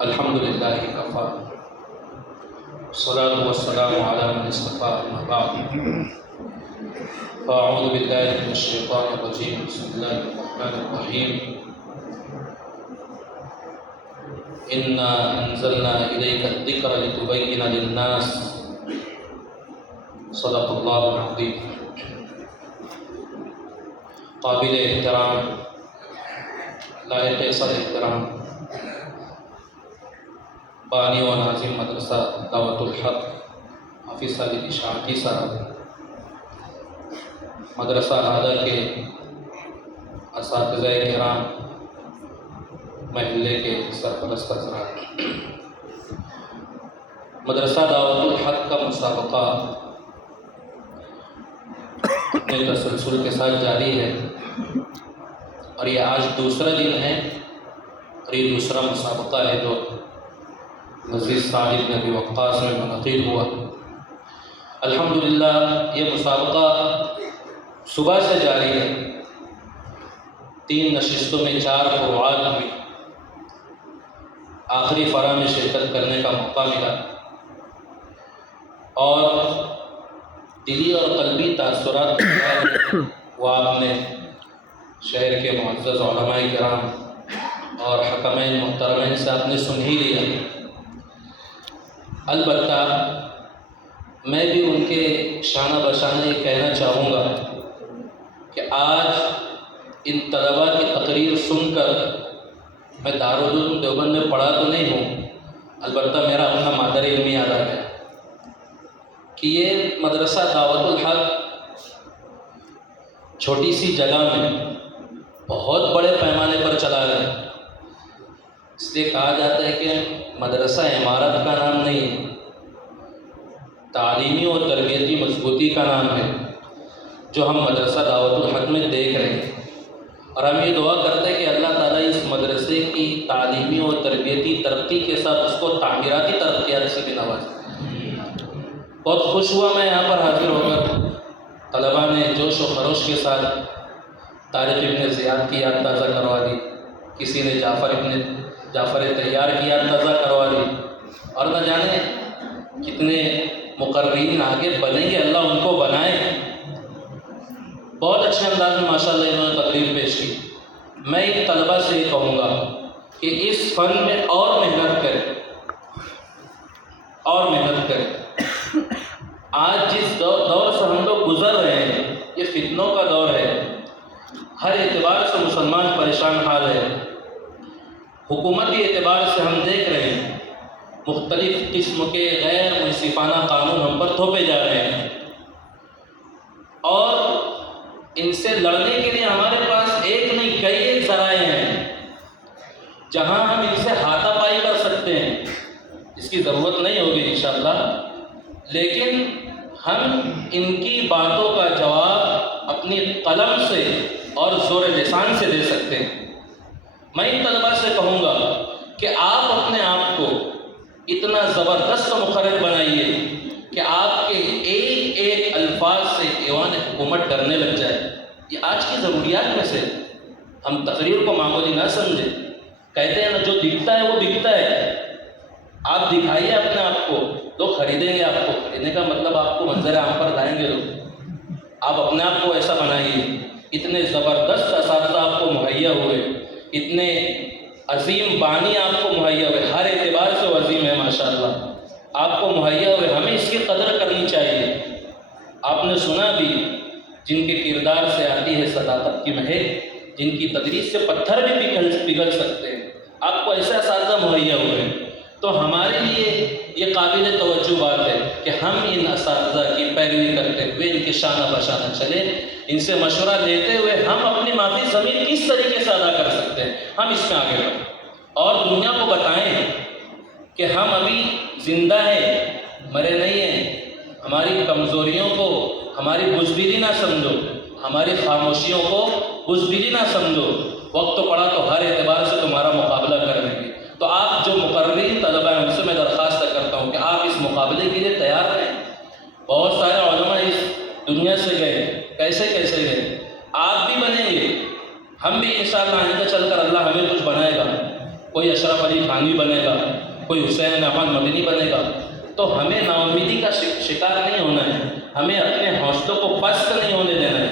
الحمدللہ کفا والصلاة والسلام علی من اصطفیٰ اما بعد فاعوذ باللہ من الشیطان الرجیم بسم اللہ الرحمن الرحیم انا انزلنا الیک الذکر لتبین للناس صدق اللہ العظیم۔ قابل احترام، لائق صد احترام بانی و ناظم مدرسہ دعوت الحق حافظ علی اشاعتی صاحب، مدرسہ اعلیٰ کے اساتذہ کرام، محلے کے سرپرست حضرات، مدرسہ دعوت الحق کا مسابقہ اپنے تسلسل کے ساتھ جاری ہے، اور یہ آج دوسرا دن ہے اور یہ دوسرا مسابقہ ہے جو مسجد سعد بن ابی وقاص میں منعقد ہوا۔ الحمدللہ یہ مسابقہ صبح سے جاری ہے، 3 نشستوں میں 4 فروعات ہوئی، آخری فرع میں شرکت کرنے کا موقع ملا، اور دلی اور قلبی تاثرات وہ آپ نے شہر کے معزز علماء کرام اور حکمین محترمین سے آپ نے سن ہی لیا۔ البتہ میں بھی ان کے شانہ بشانہ یہ کہنا چاہوں گا کہ آج ان طلباء کی تقریر سن کر میں دارالعلوم دیوبند میں پڑھا تو نہیں ہوں، البتہ میرا اپنا مادر علمی یاد آ گیا کہ یہ مدرسہ دعوت الحق چھوٹی سی جگہ میں بہت بڑے پیمانے پر چلا گیا۔ اس لیے کہا جاتا ہے کہ مدرسہ عمارت کا نام نہیں ہے، تعلیمی اور تربیتی مضبوطی کا نام ہے جو ہم مدرسہ دعوت الحق میں دیکھ رہے ہیں، اور ہم یہ دعا کرتے ہیں کہ اللہ تعالیٰ اس مدرسے کی تعلیمی اور تربیتی ترقی کے ساتھ اس کو تعمیراتی ترقیات سے بھی نوازے۔ بہت خوش ہوا میں یہاں پر حاضر ہو کر، طلباء نے جوش و خروش کے ساتھ طارق ابن زیاد کی یاد تازہ کروا دی، کسی نے جعفر طیار کی یاد تازہ کروا دی، اور نہ جانے کتنے مقررین آگے بنیں گے، اللہ ان کو بنائے۔ بہت اچھے انداز میں ماشاءاللہ انہوں نے تقریر پیش کی۔ میں ان طلباء سے یہ کہوں گا کہ اس فن میں اور محنت کریں، اور محنت کریں۔ آج جس دور سے ہم لوگ گزر رہے ہیں یہ فتنوں کا دور ہے، ہر اعتبار سے مسلمان پریشان حال ہے، حکومتی اعتبار سے ہم دیکھ رہے ہیں مختلف قسم کے غیر منصفانہ قانون ہم پر تھوپے جا رہے ہیں، اور ان سے لڑنے کے لیے ہمارے پاس ایک نہیں کئی ذرائع ہیں جہاں ہم ان سے ہاتھا پائی کر سکتے ہیں۔ اس کی ضرورت نہیں ہوگی انشاءاللہ، لیکن ہم ان کی باتوں کا جواب اپنی قلم سے اور زور لسان سے دے سکتے ہیں۔ میں ان طلباء سے کہوں گا کہ آپ اپنے آپ کو اتنا زبردست مقرر بنائیے کہ آپ کے ایک ایک الفاظ سے ایوان حکومت ڈرنے لگ جائے۔ یہ آج کی ضروریات میں سے، ہم تقریر کو معمولی نہ سمجھیں۔ کہتے ہیں نا جو دکھتا ہے وہ بکتا ہے، آپ دکھائیے اپنے آپ کو، لوگ خریدیں گے آپ کو۔ خریدنے کا مطلب آپ کو منظر عام پر لائیں گے لوگ، آپ اپنے آپ کو ایسا بنائیے۔ اتنے زبردست اساتذہ آپ کو مہیا ہوئے، اتنے عظیم بانی آپ کو مہیا ہوئے، ہر اعتبار سے وہ عظیم ہے ماشاءاللہ، آپ کو مہیا ہوئے، ہمیں اس کی قدر کرنی چاہیے۔ آپ نے سنا بھی جن کے کردار سے آتی ہے صداقت کی مہک، جن کی تدریس سے پتھر بھی پگھل سکتے ہیں، آپ کو ایسے اساتذہ مہیا ہوئے ہیں، تو ہمارے لیے یہ قابل توجہ بات ہے کہ ہم ان اساتذہ کی پیروی کرتے ہوئے ان کے شانہ بشانہ چلیں، ان سے مشورہ لیتے ہوئے ہم اپنی مافی ضمیر کس طریقے سے ادا کر سکتے ہیں، ہم اس میں آگے بڑھیں اور دنیا کو بتائیں کہ ہم ابھی زندہ ہیں، مرے نہیں ہیں۔ ہماری کمزوریوں کو ہماری بزدلی نہ سمجھو، ہماری خاموشیوں کو بزدلی نہ سمجھو، وقت پڑا تو ہر اعتبار سے تمہارا مقابلہ کر لیں گے۔ تو آپ جو مقررین طلبہ ہیں ان سے میں درخواست کرتا ہوں کہ آپ اس مقابلے کے لیے تیار رہیں۔ بہت سارے علماء اس دنیا سے گئے، کیسے گئے؟ آپ بھی بنیں گے، ہم بھی انشاءاللہ آئندہ چل کر اللہ ہمیں کچھ بنائے گا، کوئی اشرف علی تھانوی بنے گا، کوئی حسین احمد مدنی بنے گا، تو ہمیں نا امیدی کا شکار نہیں ہونا ہے، ہمیں اپنے حوصلوں کو پست نہیں ہونے دینا ہے،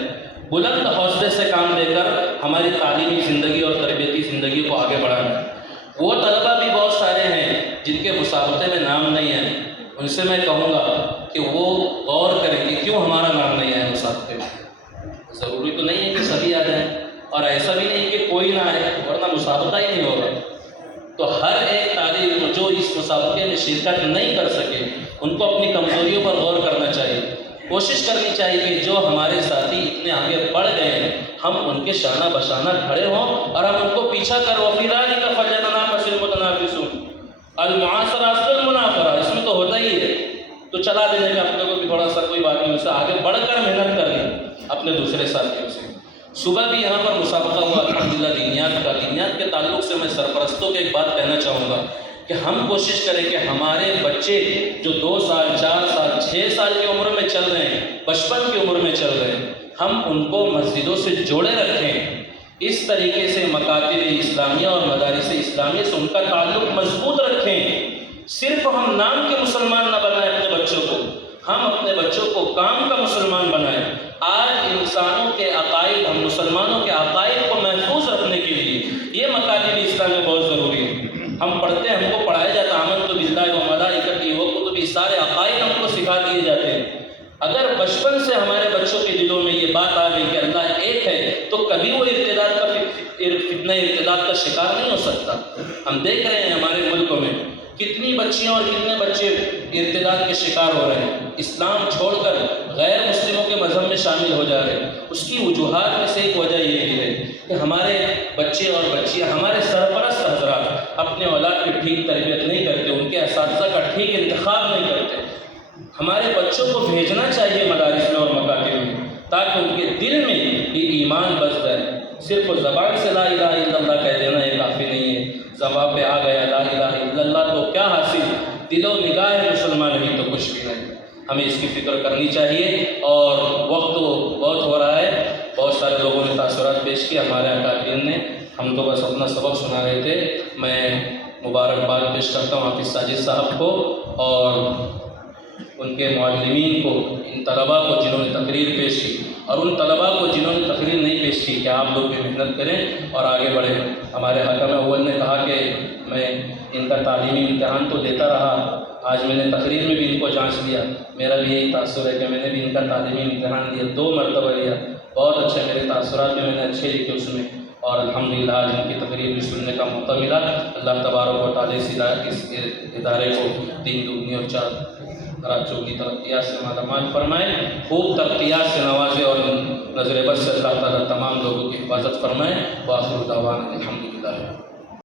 بلند حوصلے سے کام لے کر ہماری تعلیمی زندگی اور تربیتی زندگی کو آگے بڑھانا ہے۔ وہ طلبہ بھی بہت سارے ہیں جن کے مسابقے میں نام نہیں ہے، ان سے میں کہوں گا کہ وہ غور کریں کہ کیوں ہمارا نام نہیں ہے مسابقے میں۔ ضروری تو نہیں ہے کہ سبھی آ جائیں، اور ایسا بھی نہیں کہ کوئی نہ آئے ورنہ مسابقہ ہی نہیں ہوگا۔ تو ہر ایک طالب علم جو اس مسابقے میں شرکت نہیں کر سکے ان کو اپنی کمزوریوں پر غور کرنا چاہیے، کوشش کرنی چاہیے کہ جو ہمارے ساتھی اتنے آگے بڑھ گئے ہیں ہم ان کے شانہ بشانہ کھڑے ہوں اور ہم ان کو پیچھا کر وَفِي ذَلِكَ فَلْيَتَنَافَسِ الْمُتَنَافِسُونَ۔ المعاصرہ اصل المنافرہ، اس میں تو ہوتا ہی ہے، تو چلا دینے میں اپنے کو بھی تھوڑا سا کوئی بات نہیں، ان سے آگے بڑھ کر محنت کرنی اپنے دوسرے ساتھیوں سے۔ صبح بھی یہاں پر مسابقہ ہوا الحمدللہ دینیات کا، دینیات کے تعلق سے میں سرپرستوں کو ایک بات کہنا چاہوں گا کہ ہم کوشش کریں کہ ہمارے بچے جو 2 سال 4 سال 6 سال کی عمر میں چل رہے ہیں، بچپن کی عمر میں چل رہے ہیں، ہم ان کو مسجدوں سے جوڑے رکھیں، اس طریقے سے مکاتب اسلامیہ اور مدارس اسلامیہ سے ان کا تعلق مضبوط رکھیں۔ صرف ہم نام کے مسلمان نہ بنائیں اپنے بچوں کو، ہم اپنے بچوں کو کام کا مسلمان بنائیں۔ آج انسانوں کے عقائد، ہم مسلمانوں کے عقائد کو محفوظ رکھنے کے لیے یہ مکاتب اسلامیہ بہت ضروری ہے۔ ہم پڑھتے ہیں، ہم کو پڑھایا جاتا ہے آمنت باللہ و ملائکتہ و کتبہ، سارے عقائد ہم کو سکھا دیے جاتے ہیں۔ اگر بچپن سے ہمارے بچوں کے دلوں میں یہ بات آ گئی کہ اللہ ایک ہے تو کبھی وہ فتنہ ارتداد کا شکار نہیں ہو سکتا۔ ہم دیکھ رہے ہیں ہمارے ملک میں کتنی بچیاں اور کتنے بچے ارتداد کے شکار ہو رہے ہیں، اسلام چھوڑ کر غیر مسلموں کے مذہب میں شامل ہو جا رہے ہیں۔ اس کی وجوہات میں سے ایک وجہ یہ بھی ہے کہ ہمارے بچے اور بچیاں، ہمارے سرپرست حضرات اپنے اولاد کی ٹھیک تربیت نہیں کرتے، ان کے اساتذہ کا ٹھیک انتخاب نہیں کرتے۔ ہمارے بچوں کو بھیجنا چاہیے مدارس میں اور مکاتب میں تاکہ ان کے دل میں یہ ایمان بس جائے۔ صرف زبان سے لا الہ الا اللہ کہہ دینا یہ کافی نہیں ہے، زبان پہ آ گیا لا الہ الا اللہ تو کیا حاصل، دل و نگاہ مسلمان نہیں تو کچھ بھی نہیں۔ ہمیں اس کی فکر کرنی چاہیے، اور وقت تو بہت ہو رہا ہے، بہت سارے لوگوں نے تاثرات پیش کیے، ہمارے اکابرین نے، ہم تو بس اپنا سبق سنا رہے تھے۔ میں مبارکباد پیش کرتا ہوں حافظ ساجد صاحب کو اور ان کے معلمین کو، ان طلباء کو جنہوں نے تقریر پیش کی، اور ان طلباء کو جنہوں نے تقریر نہیں پیش کی کہ آپ لوگ بھی محنت کریں اور آگے بڑھیں۔ ہمارے حکم اول نے کہا کہ میں ان کا تعلیمی امتحان تو دیتا رہا، آج میں نے تقریر میں بھی ان کو جانچ لیا، میرا بھی یہی تاثر ہے کہ میں نے بھی ان کا تعلیمی امتحان دیا، 2 مرتبہ لیا، بہت اچھے میرے تاثرات میں نے اچھے لکھے اس میں، اور الحمدللہ آج ان کی تقریر بھی سننے کا موقع ملا۔ اللہ تبارک و تعالیٰ اس ادارے کو دین دنیا اور چار چوکی ترقیات سے مالا مال فرمائے، خوب ترقیات سے نوازے، اور نظر بد سے اللہ تعالیٰ تمام لوگوں کی حفاظت فرمائے۔ وآخر دعوانا الحمدللہ۔